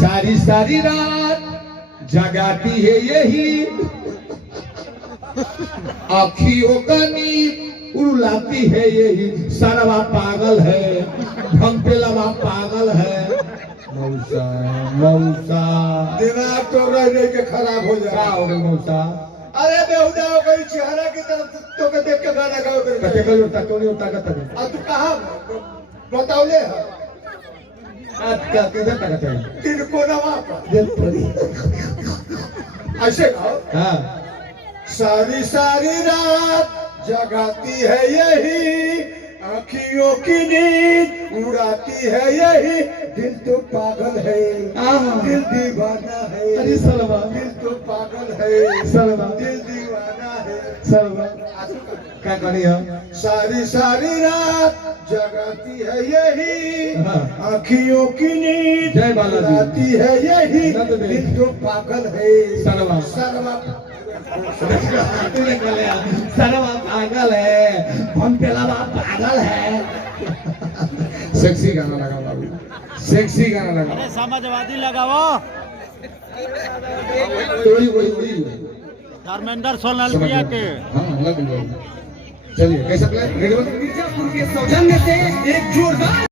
सारी सारी रात जगाती है यही, आँखियों का नींद उड़ाती है यही। सरवा पागल है, भंपेलवा पागल है। मौसा मौसा दिमाग तो रह रह के खराब हो क्या जाए। हो गई मौसा? अरे बेहुदा हो गई, चेहरा की तरफ तो के देख के गाना गाओ कते करके। कल उठा क्यों नहीं उठा करता है? अब तू कहाँ बताओले है? क्या किधर तक है? तीन कोना वहाँ पर दिल पड़ी। ऐसे गाओ। हाँ सारी सारी रात जगाती है यही, आँखियों की नींद उड़ाती है यही। दिल तो पागल है, दिल दीवाना है। अरे सरवा दिल तो पागल है, सरवा दिल दीवाना है। सरवा क्या करी हो? सारी सारी रात जगाती है यही, हाँ। आँखियों की नींद जय बालाजी। उड़ाती है यही। नंद देव। दिल तो पागल है, सरवा सरवा सरवा पागल है, भंपेलवा पागल है। सेक्सी गाना लगा बाबू, सेक्सी गाना लगा। अरे समाजवादी लगाओ। वही वही वही धर्मेंद्र सोलंकिया के। हाँ लग गया। चलिए कैसा प्लान? मिर्जापुर के सौजन्य से एक जोरदार